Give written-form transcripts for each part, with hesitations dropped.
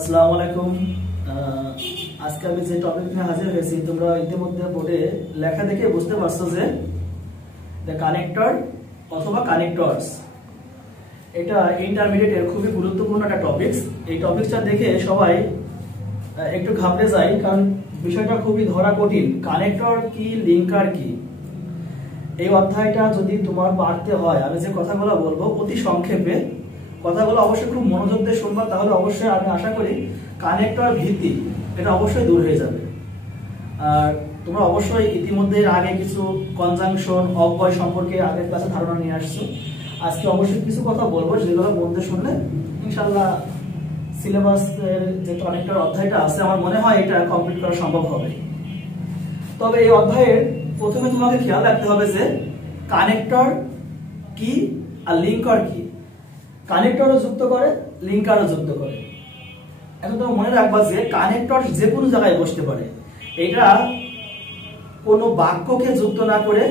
আসসালামু আলাইকুম। আজকে আমি যে টপিক নিয়ে হাজির হয়েছি, তোমরা ইতিমধ্যে বোর্ডে লেখা দেখে বুঝতে পারছো যে দ্য কানেক্টর অথবা কানেক্টরস, এটা ইন্টারমিডিয়েটের খুবই গুরুত্বপূর্ণ একটা টপিকস। এই টপিকসটা দেখে সবাই একটু ঘাবড়ে যায়, কারণ বিষয়টা খুবই ধরা কঠিন। কানেক্টর কি, লিঙ্কার কি, এই অধ্যায়টা যদি তোমার পড়তে হয়, আমি যে কথাগুলো বলবো অতি সংক্ষেপে, কথাগুলো অবশ্যই খুব মনোযোগ দিয়ে শুনবা, তাহলে অবশ্যই আমি আশা করি কানেক্টর ভীতি এটা অবশ্যই দূর হয়ে যাবে। আর তোমরা অবশ্যই ইতিমধ্যে আগে কিছু কনজাংশন, অব্যয় সম্পর্কে আগের ক্লাসে ধারণা নিয়ে আসছো। আজকে অবশ্যই কিছু কথা বলবো যেগুলো বলতে শুনলে ইনশাআল্লাহ সিলেবাসের যে কানেক্টর অধ্যায়টা আছে, আমার মনে হয় এটা কমপ্লিট করা সম্ভব হবে। তবে এই অধ্যায়ের প্রথমে তোমাকে খেয়াল রাখতে হবে যে কানেক্টর কি আর লিঙ্কার কি। কানেক্টরও যুক্ত করে, লিঙ্কারও যুক্ত করে। এখন তোমরা মনে রাখবা যে কানেক্টর যে কোনো জায়গায় বসতে পারে। এটা কোনো বাক্যকে যুক্ত না করে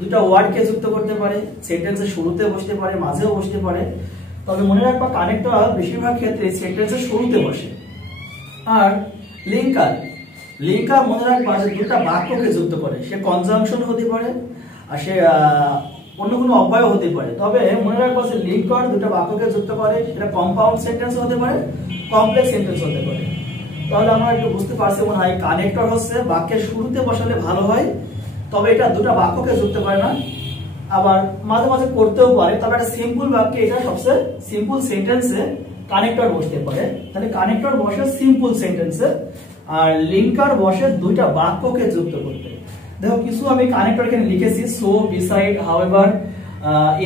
দুটা ওয়ার্ডকে যুক্ত করতে পারে, সেন্টেন্সের শুরুতে বসতে পারে, মাঝেও বসতে পারে। তবে মনে রাখবা কানেক্টর বেশিরভাগ ক্ষেত্রে সেন্টেন্সের শুরুতে বসে। আর লিঙ্কার, লিঙ্কার মনে রাখবা যে দুটা বাক্যকে যুক্ত করে। সে কনজাংশন হতে পারে আর সে অন্য কোনো অব্যয় হতে পারে। তবে মনে রাখবা যে লিঙ্কার দুটা বাক্যকে যুক্ত করে, সেটা কম্পাউন্ড সেন্টেন্স হতে পারে, কমপ্লেক্স সেন্টেন্স হতে পারে। তাহলে আমরা একটু বুঝতে পারছি মনে হয় কানেক্টর হচ্ছে বাক্যের শুরুতে বসালে ভালো হয়, তবে এটা দুটা বাক্যকে যুক্ত করে না। আবার মাঝে মাঝে করতেও পারে, তবে একটা সিম্পল বাক্যে, এটা সবচেয়ে সিম্পল সেন্টেন্সে কানেক্টর বসতে পারে। তাহলে কানেক্টর বসে সিম্পল সেন্টেন্সে, আর লিঙ্কার বসে দুইটা বাক্যকে যুক্ত করতে। দেখো কিছু আমি কানেক্টর এখানে লিখেছি, so, beside, however,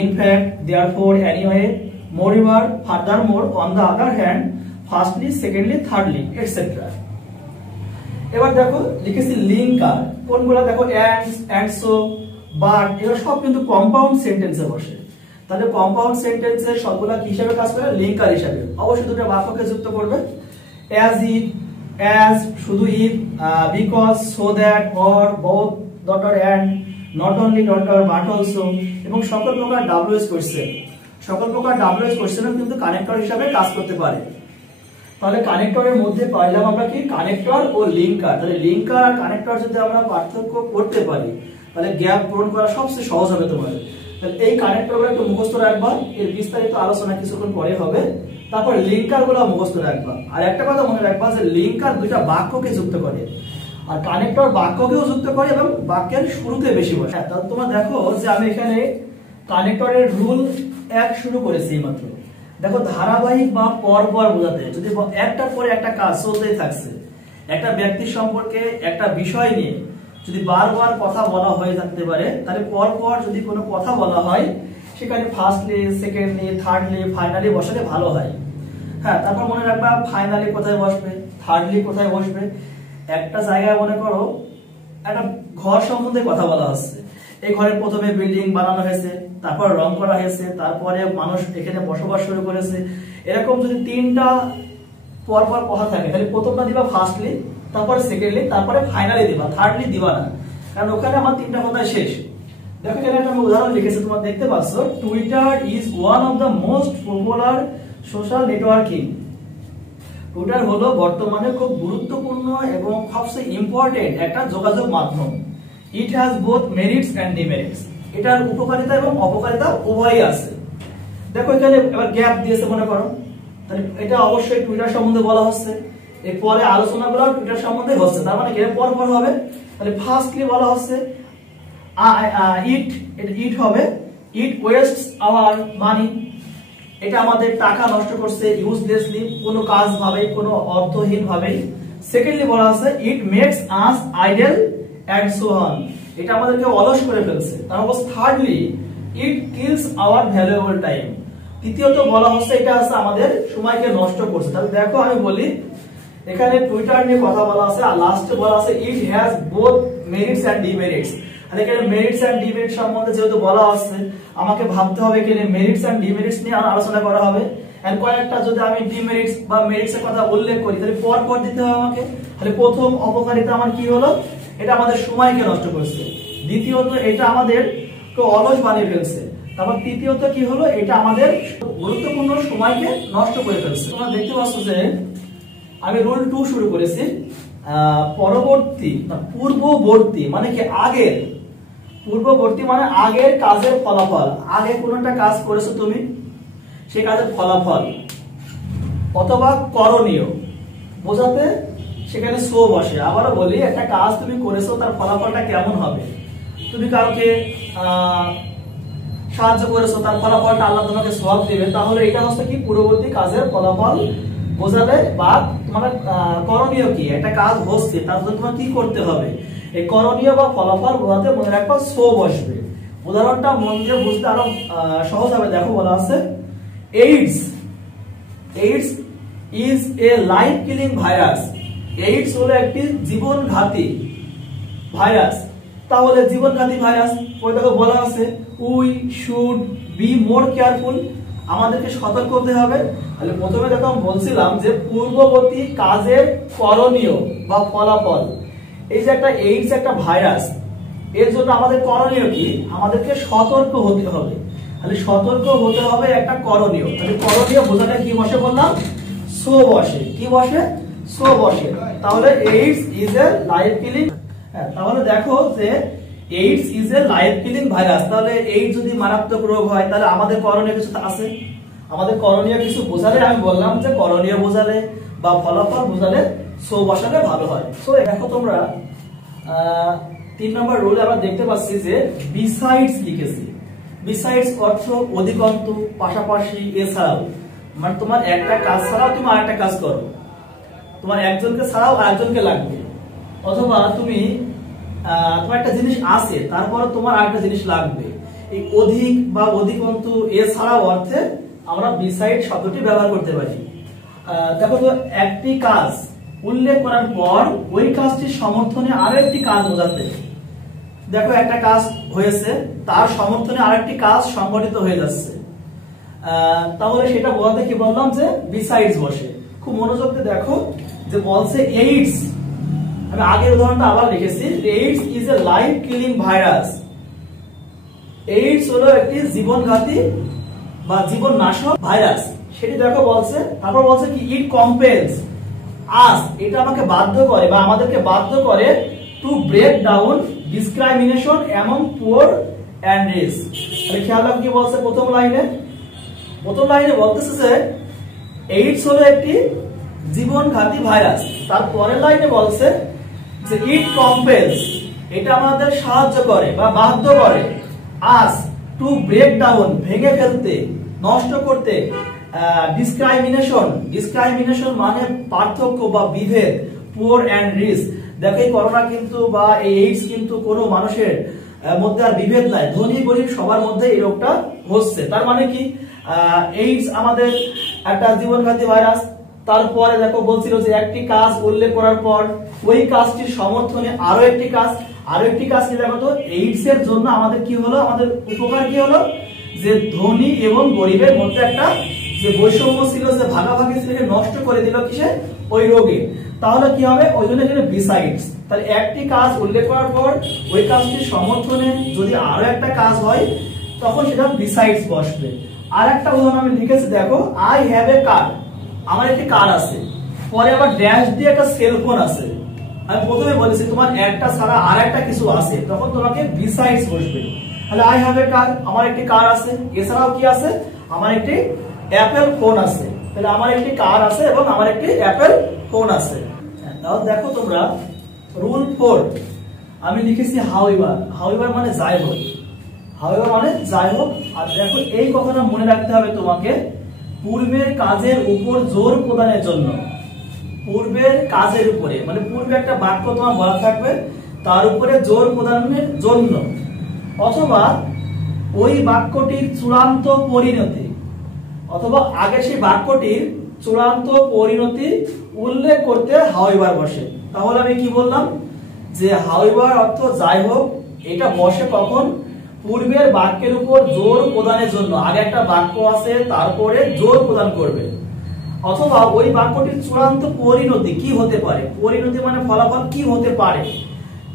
in fact, therefore, anyway, moreover, furthermore, on the other hand, firstly, secondly, thirdly, etcetera. এবার দেখো লিখেছি লিঙ্কার, কোনগুলো দেখো এন্ড, সো, বাট, এগুলো সব কিন্তু কম্পাউন্ড সেন্টেন্সে বসে। তাহলে কম্পাউন্ড সেন্টেন্সে সবগুলা কি হিসাবে কাজ করে? লিঙ্কার হিসাবে। অবশ্যই দুটো বাক্যকে যুক্ত করবে। অ্যাজ ইফ, as, শুধু if, because, so that, or, both, daughter and, not only daughter but also, এবং সকল প্রকার WH কোশ্চেন, সকল প্রকার WH কোশ্চেনও কিন্তু কানেক্টর হিসাবে কাজ করতে পারে। তাহলে কানেক্টরের মধ্যে পাইলাম আমরা কি, কানেক্টর ও লিঙ্কার। তাহলে লিঙ্কার আর কানেক্টর যদি আমরা পার্থক্য করতে পারি, তাহলে গ্যাপ পূরণ করা সবচেয়ে সহজ হবে তোমাদের। তাহলে এই কানেক্টরগুলো একটু মুখস্থ রাখবা, এর বিস্তারিত আলোচনা কিছুক্ষণ পরে হবে। তারপর লিঙ্কার গুলো মুখস্থ রাখবা। আর একটা কথা মনে রাখবা যে লিঙ্কার দুইটা বাক্যকে যুক্ত করে, আর কানেক্টর বাক্যকেও যুক্ত করে এবং বাক্যের শুরুতে বেশি বসে। তাহলে তোমরা দেখো যে আমি এখানে কানেক্টরের রুল 1 শুরু করেছি মাত্র। দেখো ধারাবাহিক বা পরপর বোঝাতে, যদি একটার পরে একটা কাজ চলতেই থাকছে, একটা ব্যক্তি সম্পর্কে একটা বিষয় নিয়ে যদি বারবার কথা বলা হয়ে থাকতে পারে, তাহলে পরপর যদি কোনো কথা বলা হয়, সেখানে ফার্স্টলি, সেকেন্ডলি, থার্ডলি, ফাইনালি বসালে ভালো হয়। হ্যাঁ, তারপর মনে রাখবা ফাইনালি কোথায় বসবে, থার্ডলি কোথায় বসবে। একটা জায়গায় মনে করো একটা ঘর সম্বন্ধে কথা বলা হচ্ছে, এই ঘরের প্রথমে বিল্ডিং বানানো হয়েছে, তারপর রং করা হয়েছে, তারপরে মানুষ এখানে বসবাস শুরু করেছে। এরকম যদি তিনটা পরপর কথা থাকে, তাহলে প্রথমটা দিবা ফার্স্টলি, তারপরে সেকেন্ডলি, তারপরে ফাইনালি দিবা, থার্ডলি দিবা না, কারণ ওখানে আমার তিনটা কথা শেষ। দেখো এখানে একটা উদাহরণ লিখেছি, তোমরা দেখতে পাচ্ছ, Twitter is one of the most popular social networking. Twitter হলো বর্তমানে খুব গুরুত্বপূর্ণ এবং সবচেয়ে ইম্পর্টেন্ট একটা যোগাযোগ মাধ্যম। It has both merits and demerits. এটার উপকারিতা এবং অপকারিতা উভয়ই আছে। দেখো এখানে এবার গ্যাপ দিয়েছে মনে করো, তাহলে এটা অবশ্যই টুইটার সম্বন্ধে বলা হচ্ছে। এর পরে আলোচনাগুলো টুইটার সম্বন্ধে হচ্ছে, তার মানে এর পর পর হবে। তাহলে ফার্স্টলি বলা হচ্ছে ইট হবে, ইট ওয়েস্টস আওয়ার মানি, এটা আমাদের টাকা নষ্ট করছে ইউজলেসলি, কোনো কাজ ভাবে, কোনো অর্থহীন ভাবে। সেকেন্ডলি বলা আছে it makes us idle and so on, এটা আমাদেরকে অলস করে ফেলছে। তারপর thirdly it kills our valuable time, তৃতীয়ত বলা হচ্ছে এটা আছে আমাদের সময়কে নষ্ট করছে। তাহলে দেখো আমি বলি, এখানে টুইটার নিয়ে কথা বলা আছে, আর লাস্টে বলা আছে it has both merits and demerits. আর এখানে মেরিটস এন্ড ডিমেরিটস সম্বন্ধে যেহেতু বলা আছে, আমাকে ভাবতে হবে এখানে মেরিটস এন্ড ডিমেরিটস নিয়ে আলোচনা করা হবে। এন্ড কয়েকটা যদি আমি ডিমেরিটস বা মেরিটস এর কথা উল্লেখ করি, তাহলে পর পর দিতে হবে আমাকে। তাহলে প্রথম অপকারিতা আমার কি হলো, এটা আমাদের সময়কে নষ্ট করছে। দ্বিতীয়ত এটা আমাদের অলস বানিয়ে ফেলছে। তারপর তৃতীয়ত কি হলো, এটা আমাদের গুরুত্বপূর্ণ সময়কে নষ্ট করে ফেলছে। তোমরা দেখতে পাচ্ছ যে আমি রুল 2 শুরু করেছি। পরবর্তী না পূর্ববর্তী মানে কি আগের, পূর্ববর্তী মানে আগের কাজের ফলাফল। আগে কোন একটা কাজ করেছো তুমি, সেই কাজের ফলাফল অথবা করণীয় বোঝাতে সেখানে সো বসে। আবারও বলি, একটা কাজ তুমি করেছো, তার ফলাফলটা কেমন হবে। তুমি কাউকে সাহায্য করেছো, তার ফলাফলটা আল্লাহ তোমাকে সওয়াব দেবে, তাহলে এটা হচ্ছে কি পূর্ববর্তী কাজের ফলাফল বোঝাবে। বা তোমার করণীয় কি, একটা কাজ হচ্ছে তার জন্য তোমার কি করতে হবে, এই করণীয় বা ফলাফল বোঝাতে মনে রাখবা সো বসবে। উদাহরণটা মন দিয়ে বুঝতে আরো সহজ হবে। দেখো বলা আছে AIDS is a life killing virus. AIDS হলো একটি জীবনঘাতী ভাইরাস। তাহলে জীবনঘাতী ভাইরাস ওইটাকে বলা আছে we should be more careful, আমাদেরকে সতর্ক হতে হবে। তাহলে প্রথমে দেখো আমি বলছিলাম যে পূর্ববর্তী কাজের করণীয় বা ফলাফল। এই যে একটা এইডস একটা ভাইরাস, এর জন্য আমাদের করণীয় কি, আমাদেরকে সতর্ক হতে হবে। তাহলে সতর্ক হতে হবে একটা করণীয়। তাহলে করণীয় বোঝাটা কি বসে বললাম, সো বসে। কি বসে, সো বসে। তাহলে AIDS is a life killing, তাহলে দেখো যে AIDS is a life killing virus. তাহলে এইডস যদি মারাত্মক রোগ হয়, তাহলে আমাদের করণীয় কিছু আছে। আমাদের করণীয় কিছু বোঝালে, আমি বললাম যে করণীয় বোঝালে বা ফলাফল বোঝালে সো বসালে ভালো হয়। সো দেখো তোমরা 3 নম্বর রুলে আমরা দেখতে পাচ্ছি যে বিসাইডস লিখেছি। বিসাইডস অর্থ অধিকন্তু, পাশাপাশি, এছাড়াও। মানে তোমার একটা কাজ ছাড়াও তুমি আরেকটা কাজ করো, তোমার একজনকে ছাড়াও আরেকজনকে লাগবে। অথবা তুমি তোমার একটা জিনিস আছে, তারপরে তোমার আরেকটা জিনিস লাগবে। এই অধিক বা অধিকন্তু, এছাড়াও অর্থে আমরা বিসাইড শব্দটি ব্যবহার করতে পারি। দেখো তো, একটি কাজ উল্লেখ করার পর ওই কাজটির সমর্থনে আরো একটি কাজ বোঝাতে। দেখো একটা কাজ হয়েছে, তার সমর্থনে আরেকটি কাজ সংঘটিত হয়ে যাচ্ছে, তাহলে সেটা বোঝাতে কি বললাম যে বিসাইডস বসে। খুব মনোযোগ দিয়ে দেখো যে বলছে এইডস, আমি আগের উদাহরণটা আবার লিখেছি, AIDS is a life killing virus. AIDS হলো একটি জীবনঘাতী বা জীবননাশক ভাইরাস। সেটি দেখো বলছে, তারপর বলছে কি ইট কম্পেলস আস, এটা আমাকে বাধ্য করে বা আমাদেরকে বাধ্য করে to break down discrimination among poor and rich. তাহলে খেয়াল রাখো কি বলছে প্রথম লাইনে বলতেছে যে এইডস হলো একটি জীবনঘাতী ভাইরাস। তারপরের লাইনে বলছে যে ইট কম্পেলস, এটা আমাদের সাহায্য করে বা বাধ্য করে আস টু ব্রেক ডাউন, ভেঙে ফেলতে, নষ্ট করতে, ডিসক্রিমিনেশন মানে পার্থক্য বা বিভেদ, পুয়ার এন্ড রিচ। দেখো এই করোনা কিন্তু বা এই এইডস কিন্তু কোনো মানুষের মধ্যে আর বিভেদ নাই, ধনী গরিব সবার মধ্যে এই রোগটা হচ্ছে। তার মানে কি এইডস আমাদের একটা জীবনঘাতী ভাইরাস। তারপরে দেখো বলছিল যে একটি কাজ উল্লেখ করার পর ওই কাজটির সমর্থনে আরো একটি কাজ কি দেখো তো, এইডস এর জন্য আমাদের কি হলো, আমাদের উপকার কি হলো, যে ধনী এবং গরিবের মধ্যে একটা যে বৈষম্য ছিল, যে ভাগাভাগি ছিল, নষ্ট করে দিল কিসে, ওই রোগে। তাহলে কি হবে, ওই জন্য এখানে বিসাইডস। তাহলে একটি কাজ উল্লেখ করার পর ওই কাজটির সমর্থনে যদি আরো একটা কাজ হয়, তখন সেটা বিসাইডস বসবে। আর একটা উদাহরণ আমি লিখেছি, দেখো আই হ্যাভ এ কার, আমার একটি কার আছে, পরে আবার ড্যাশ দিয়ে একটা সেলফোন আছে। আমি প্রথমে বলেছি তোমার একটা ছাড়া আর একটা কিছু আছে, তখন তোমাকে বিসাইডস বসবে। তাহলে আই হ্যাভ এ কার, আমার একটি কার আছে, এছাড়াও কি আছে, আমার একটি অ্যাপেল ফোন আছে। তাহলে আমার একটি কার আছে এবং আমার একটি অ্যাপেল ফোন আছে। তাহলে দেখো তোমরা রুল 4 আমি লিখেছি হাউএভার মানে যাই হোক, আর দেখো এই কথাটা মনে রাখতে হবে তোমাকে, পূর্বের কাজের উপর জোর প্রদানের জন্য, পূর্বের কাজের উপরে মানে পূর্বে একটা বাক্য তোমার বলা থাকবে, তার উপরে জোর প্রদানের জন্য, অথবা ওই বাক্যটির চূড়ান্ত পরিণতি, অথবা আগে সেই বাক্যটির চূড়ান্ত পরিণতি উল্লেখ করতে হাউএভার বসে। তাহলে আমি কি বললাম যে হাউএভার অর্থ যাই হোক, এটা বসে কখন, পূর্বের বাক্যের উপর জোর প্রদানের জন্য। আগে একটা বাক্য আছে, তারপরে জোর প্রদান করবে, অথবা ওই বাক্যটির চূড়ান্ত পরিণতি কি হতে পারে, পরিণতি মানে ফলাফল কি হতে পারে,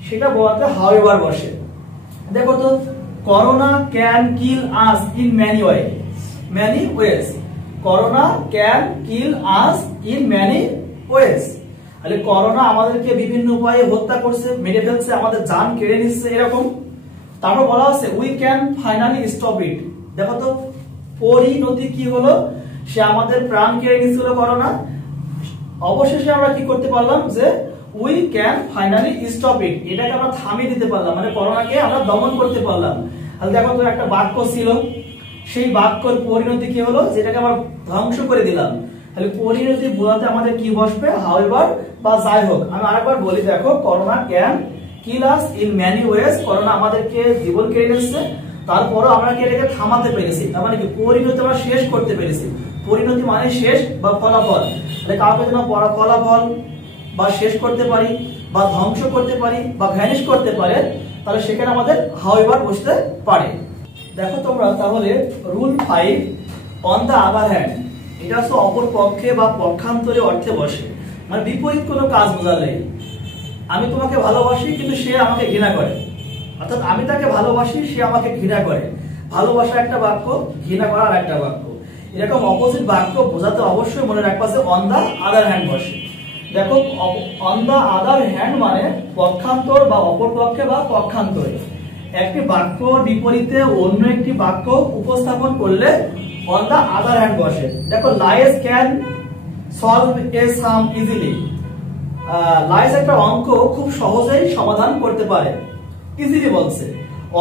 সেটা বলতে হাউএভার বসে। দেখো তো, corona can kill us in many ways. Corona can kill us in many ways. তাহলে করোনা আমাদেরকে বিভিন্ন উপায়ে হত্যা করছে, মেরে ফেলছে, আমাদের জান কেড়ে নিচ্ছে এরকম। তারপর বলা আছে we can finally stop it. দেখো তো পরিণতি কি হলো, সে আমাদের প্রাণ কেড়ে নিচ্ছিল করোনা, অবশেষে আমরা কি করতে পারলাম যে we can finally stop it, এটাকে আমরা থামিয়ে দিতে পারলাম, মানে করোনাকে আমরা দমন করতে পারলাম। তাহলে দেখো তো একটা বাক্য ছিল, সেই বাক্যর পরিণতি কি হলো, যেটাকে আমরা ধ্বংস করে দিলাম। তাহলে পরিণতি বোঝাতে আমাদের কি বসবে, হাউএভার বা যাই হোক। আমি আরেকবার বলি, দেখো corona can kill us in many ways, corona আমাদেরকে জীবন কেড়ে নিচ্ছে, তারপরও আমরা কি এটাকে থামাতে পেরেছি, তার মানে কি পরিণতি আমরা শেষ করতে পেরেছি। পরিণতি মানে শেষ বা ফলাফল। তাহলে কাউকে যেন ফলাফল বা শেষ করতে পারি বা ধ্বংস করতে পারি বা ভ্যানিশ করতে পারে, তাহলে সেখানে আমাদের হাউএভার বসতে পারে। দেখো তোমরা তাহলে rule 5 on the other hand, এটা হচ্ছে অপর পক্ষে বা পক্ষান্তরে অর্থে বসে, মানে বিপরীত কোনো কাজ বোঝালে। আমি তোমাকে ভালোবাসি কিন্তু সে আমাকে ঘৃণা করে, অর্থাৎ আমি তাকে ভালোবাসি সে আমাকে ঘৃণা করে। ভালোবাসা একটা বাক্য, ঘৃণা করা আর একটা বাক্য, এরকম অপোজিট বাক্য বোঝাতে অবশ্যই মনে রাখবা যে অন দা আদার হ্যান্ড বসে। দেখো অন দা আদার হ্যান্ড মানে পক্ষান্তর বা অপর পক্ষে বা পক্ষান্তরে। একটি বাক্যর বিপরীতে অন্য একটি বাক্য উপস্থাপন করলে অন দা আদার হ্যান্ড বসে। দেখো লাইস can solve a sum easily, লাইস একটা অঙ্ক খুব সহজেই সমাধান করতে পারে, ইজিলি বলছে।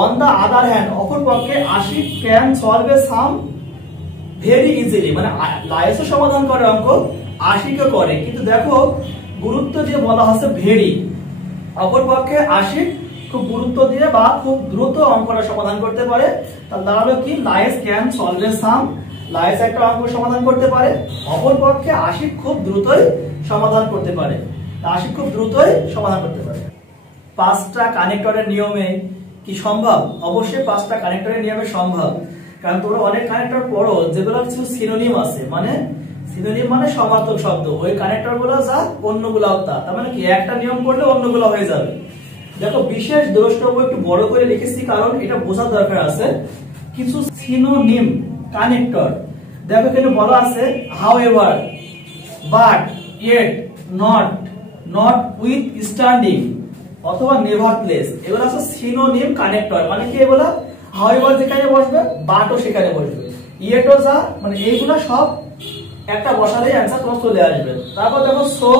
অন দা আদার হ্যান্ড অপর পক্ষে Ashik can solve a sum very easily, মানে লাইসও সমাধান করে অঙ্ক, আশিকও করে, কিন্তু দেখো গুরুত্ব দিয়ে বলা হচ্ছে ভেরি। অপর পক্ষে আশিক খুব গুরুত্ব দিয়ে বা খুব দ্রুত অঙ্কটা সমাধান করতে পারে, তার দাঁড়ালো কি লাইস ক্যান সলভ এ সাম, লাইস একটা অঙ্ক সমাধান করতে পারে, অপর পক্ষে আশিক খুব দ্রুতই সমাধান করতে পারে, আশিক খুব দ্রুতই সমাধান করতে পারে। পাঁচটা কানেক্টরের নিয়মে কি সম্ভব? অবশ্যই পাঁচটা কানেক্টরের নিয়মে সম্ভব, কারণ তোমরা অনেক কানেক্টর পড়ো যেগুলো কিছু সিনোনিম আছে, মানে সিনোনিম মানে সমার্থক শব্দ, ওই কানেক্টর গুলো যা অন্যগুলো তা, তার মানে কি একটা নিয়ম পড়লে অন্যগুলো হয়ে যাবে। দেখো বিশেষ দ্রষ্টব্য একটু বড় করে লিখেছি কারণ এটা বোঝার দরকার আছে। কিছু সিনোনিম কানেক্টর দেখো এখানে বলা আছে however, but, yet, not, not with standing অথবা নেভারথলেস, এগুলো আছে সিনোনিম কানেক্টর। মানে কি এগুলো হাউএভার যেখানে বসবে বাটও সেখানে বসবে, ইয়েটও যা, মানে এইগুলো সব একটা বসালেই অ্যানসার তোমার চলে আসবে। তারপর দেখো so,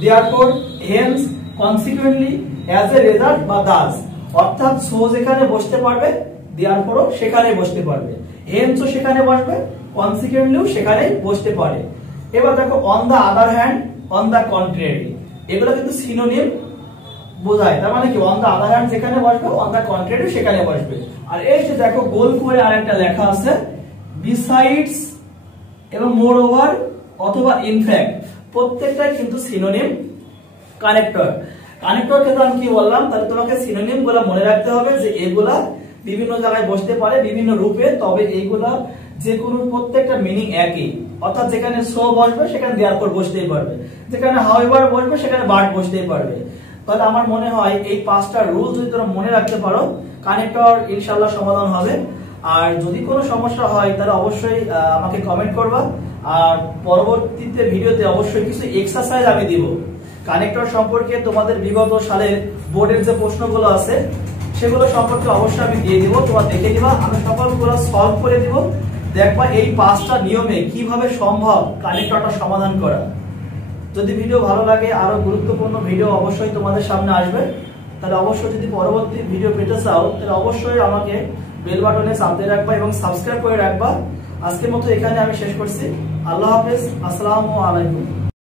therefore, hence, consequently, as a result বা দাস, অর্থাৎ সো যেখানে বসতে পারবে দেয়ারফরও সেখানে বসতে পারবে, হেন্সও সেখানে বসবে, কনসিকুয়েন্টলিও সেখানেই বসতে পারে। এবার দেখো on the other hand, on the contrary, এগুলো কিন্তু সিনোনিম বোঝায়, তার মানে কি অন দা আদার হ্যান্ড যেখানে বসবে অন দা কন্ট্রারি সেখানে বসবে। আর এই যে দেখো গোল করে আরেকটা লেখা আছে বিসাইডস এবং মোর ওভার অথবা ইনফ্যাক্ট, প্রত্যেকটাই কিন্তু সিনোনিম কানেক্টর। কানেক্টর ক্ষেত্রে আমি কি বললাম, তাহলে তোমাকে সিনোনিম গুলা মনে রাখতে হবে যে এগুলা বিভিন্ন জায়গায় বসতে পারে বিভিন্ন রূপে, তবে এইগুলা যে কোনো প্রত্যেকটা মিনিং একই, অর্থাৎ যেখানে সো বসবে সেখানে দেয়ারফর বসতেই পারবে, যেখানে হাউএভার বসবে সেখানে বাট বসতেই পারবে। তাহলে আমার মনে হয় এই পাঁচটা রুল যদি তোমরা মনে রাখতে পারো কানেক্টর ইনশাআল্লাহ সমাধান হবে। আর যদি কোনো সমস্যা হয় তাহলে অবশ্যই আমাকে কমেন্ট করবা, আর পরবর্তীতে ভিডিওতে অবশ্যই কিছু এক্সারসাইজ আমি দিব কানেক্টর সম্পর্কে। তোমাদের বিগত সালের বোর্ডের যে প্রশ্নগুলো আছে সেগুলো সম্পর্কে অবশ্যই আমি দিয়ে দিব, তোমরা দেখে নিবা, আমি সকলগুলো সলভ করে দিব, দেখবা এই পাঁচটা নিয়মে কিভাবে সম্ভব কানেক্টরটা সমাধান করা। যদি ভিডিও ভালো লাগে আরো গুরুত্বপূর্ণ ভিডিও অবশ্যই তোমাদের সামনে আসবে, তাহলে অবশ্যই যদি পরবর্তী ভিডিও পেতে চাও তাহলে অবশ্যই আমাকে বেল বাটনে চাপ দিয়ে রাখবা এবং সাবস্ক্রাইব করে রাখবা। আজকের মতো এখানে আমি শেষ করছি। আল্লাহ হাফেজ, আসসালামু আলাইকুম।